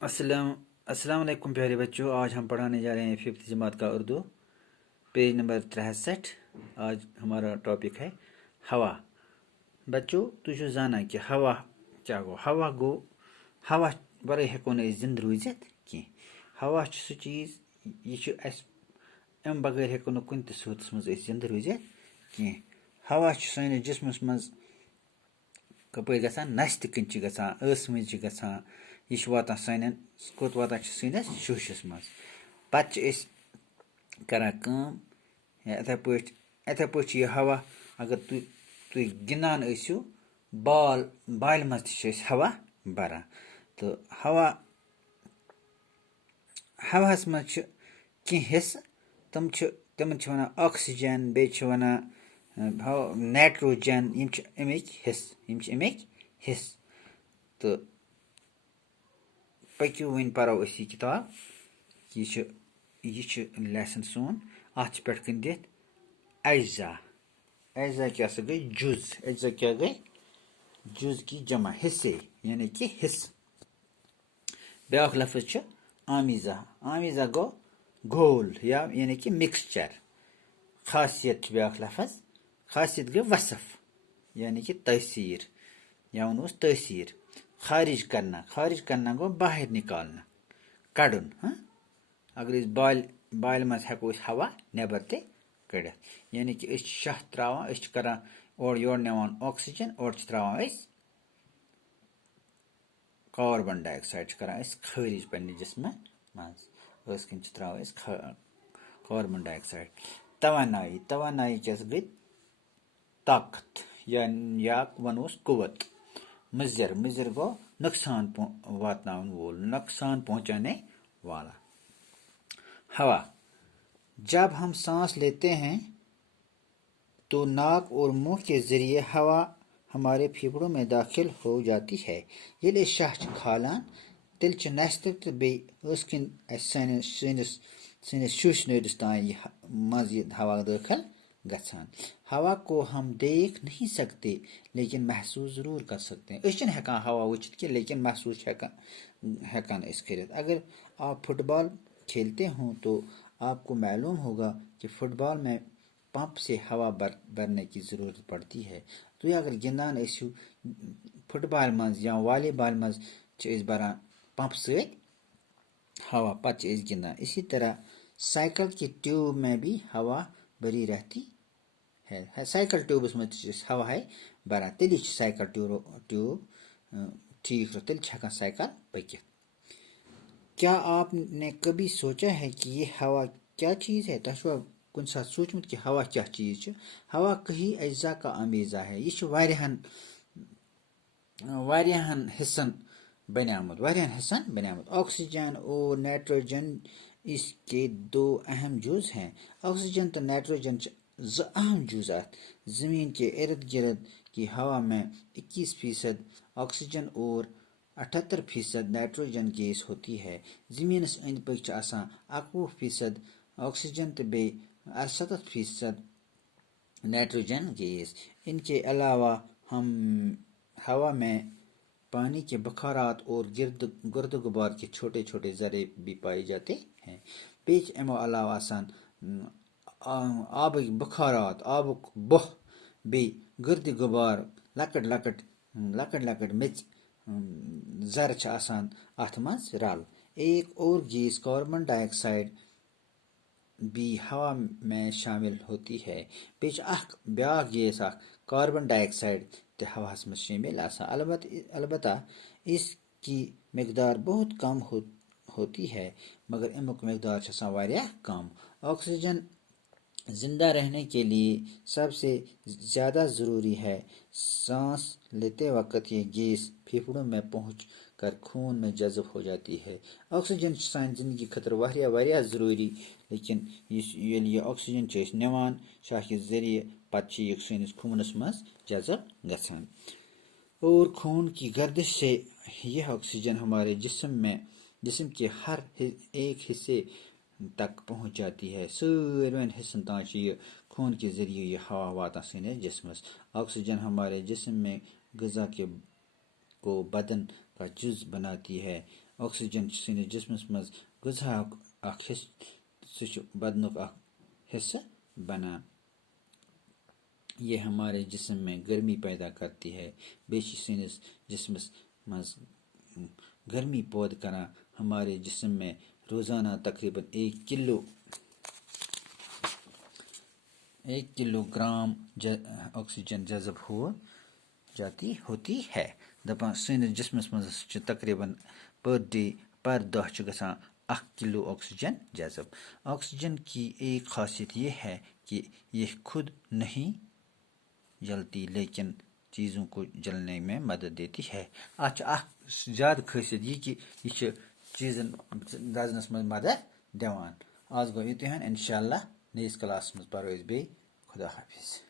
अस्सलाम अस्सलाम वालेकुम प्यारे बच्चों। आज हम पढ़ाने जा रहे हैं फिफ्थ जमात का उर्दू, पेज नंबर 63। आज हमारा टॉपिक है हवा। बच्चों तुझे जाना कि हवा क्या गो? हवा गो हवा वरे हेको न जिंद रूजित की। हवा सह चीज यह अम बगैर हेको न कुन सूरत मज जिंद रूजित की। हवा सानिस जिस्मस मज कपै गसान नस तक गसान ٲس मज गसान। यह वातान सानन कोत वातान सैनस शोशस मज। पत् करान कम इथे पा हवा। अगर तुम गिंदान ٲسِو बाल मज हवा बरान। तो हवास मज कह हिस्स तमन वन ऑक्सीजन बे वन नाइट्रोजन। अमिक हिस्स। तो पक्यू वन परो यह किताब। यह लेसन सोन अत पे दिख अज्जा। अज्जा क्या गई? जुज। अज्जा क्या गई? जुज की जमा हिस्से यानी कि हिस्स। ब्याक लफ्ज आमीजा। आमीजा गो घोल यानी कि मिक्सचर। खासियत ब्याक लफ्ज। खासियत गई वसफ यानी कि तसीर या वनोस तसीर। खारिज करना गो बाहर निकालना कड़न। अगर बाल मज हेको हवा नेबर ते कड़ित यानी कि शह त्रावान करान और योर निवान ऑक्सीजन और त्रावान कार्बन डाइऑक्साइड करान खारिज पन्ने जिस्म मज। कन त्रावान कार्बन डाइऑक्साइड। तवानाई क्या गई? ताकत या वनोस कुवत। मुजर गो नुकसान वातनावन वोल, नुकसान पहुंचाने वाला। हवा जब हम सांस लेते हैं तो नाक और मुंह के जरिए हवा हमारे फेफड़ों में दाखिल हो जाती है। ये शाह खालान तेल नस्त तो बे शुश नरिस तान मज हवा दाखिल गसान। हवा को हम देख नहीं सकते लेकिन महसूस जरूर कर सकते हैं। हेकान हवा वचित कि लेकिन महसूस हेकान कर। अगर आप फुटबॉल खेलते हो तो आपको मालूम होगा कि फुटबॉल में पंप से हवा भरने की ज़रूरत पड़ती है। तो अगर गिंदान फुटबॉल मज या वॉलीबॉल मज भरान पंप से हवा पत् गिंदान। इसी तरह साइकिल की ट्यूब में भी हवा भरी रहती है। साइकिल ट्यूबस मज हवा है भरान तेली साइकिल ट्यूब ठीक रो तेल साइकिल पकित। क्या आपने कभी सोचा है कि ये हवा क्या चीज़ है? तह कुन सात सोचमुत कि हवा क्या चीज़? हवा कहीं अज्जा का अमीज़ा है। यह वारियाहन हिस्सन बनियामुत। ऑक्सीजन और नाइट्रोजन इसके दो अहम जुज हैं। ऑक्सीजन तो नाइट्रोजन अहम जुजात। ज़मीन के इर्द गिर्द की हवा में 21% ऑक्सीजन और 78% नाइट्रोजन गैस होती है। ज़मीनस अंद पक 21% ऑक्सीजन तो बे 67% नाइट्रोजन गैस। इनके अलावा हम हवा में पानी के बखारात और गर्द गुबार के छोटे छोटे ज़रे भी पाए जाते हैं। पेच अमो अलावा आसान आब बखारात आबुक बह बे गर्द गुबार लकट मेच जर अथ मज रल। एक और गैस कार्बन डाइऑक्साइड भी हवा में शामिल होती है। बेच ब्याक गैस कार्बन डाइऑक्साइड तो हवा में शामिल अलबत्ता इसकी मकदार बहुत कम होती है मगर अमुक मकदार वारियाह कम। ऑक्सीजन जिंदा रहने के लिए सबसे ज़्यादा ज़रूरी है। सांस लेते वक्त ये गैस फेफड़ों में पहुँच कर खून में जज़ब हो जाती है। ऑक्सीजन सान जिंदगी खतर वारियाह ज़रूरी लेकिन ये ऑक्सीजन निवान शाह के ज़रिए पत् सैनिस खूनस मज जज़ब गसान और खून की गर्दिश से यह ऑक्सीजन हमारे जिस्म के हर एक हिस्से तक पहुँच जाती है। सारवन हिस्सन तान ये खून के ज़रिए ये हवा वातान सैनिस जिस्मस। ऑक्सीजन हमारे जिस्म में ग़िज़ा को बदन का जुज़ बनाती है। آکسیجن سٲنِس جسمس منٛز غذاہُک اکھ حصہٕ سُہ چھُ بدنُک اکھ حصہٕ بنان. یہ ہمارے جسم میں گرمی پیدا کرتی ہے. بیٚیہِ چھِ سٲنِس جسمس منٛز گرمی پٲدٕ کران. ہمارے جسم میں روزانہ تقریباً 1 کلو گرام آکسیجن جذب ہو جاتی ہوتی ہے. دپان سٲنِس جسمس منٛز چھِ تقریباً پر دۄہ چھُ گژھان 1 کلو آکسیجن جذب. آکسیجن کی ایک خاصیت یہ ہے کہ یہ خود نہیں جلتی لیکن چیزوں کو جلنے میں مدد دیتی ہے. اتھ اکھ زیادٕ خٲصیت یہ کہ یہ چھِ چیزن دزنس منٛز مدد دِوان. آز گوٚو یُتُے ہن. انشاءاللہ نٔیِس کلاسس منٛز پرو أسۍ بیٚیہِ. خدا حافظ.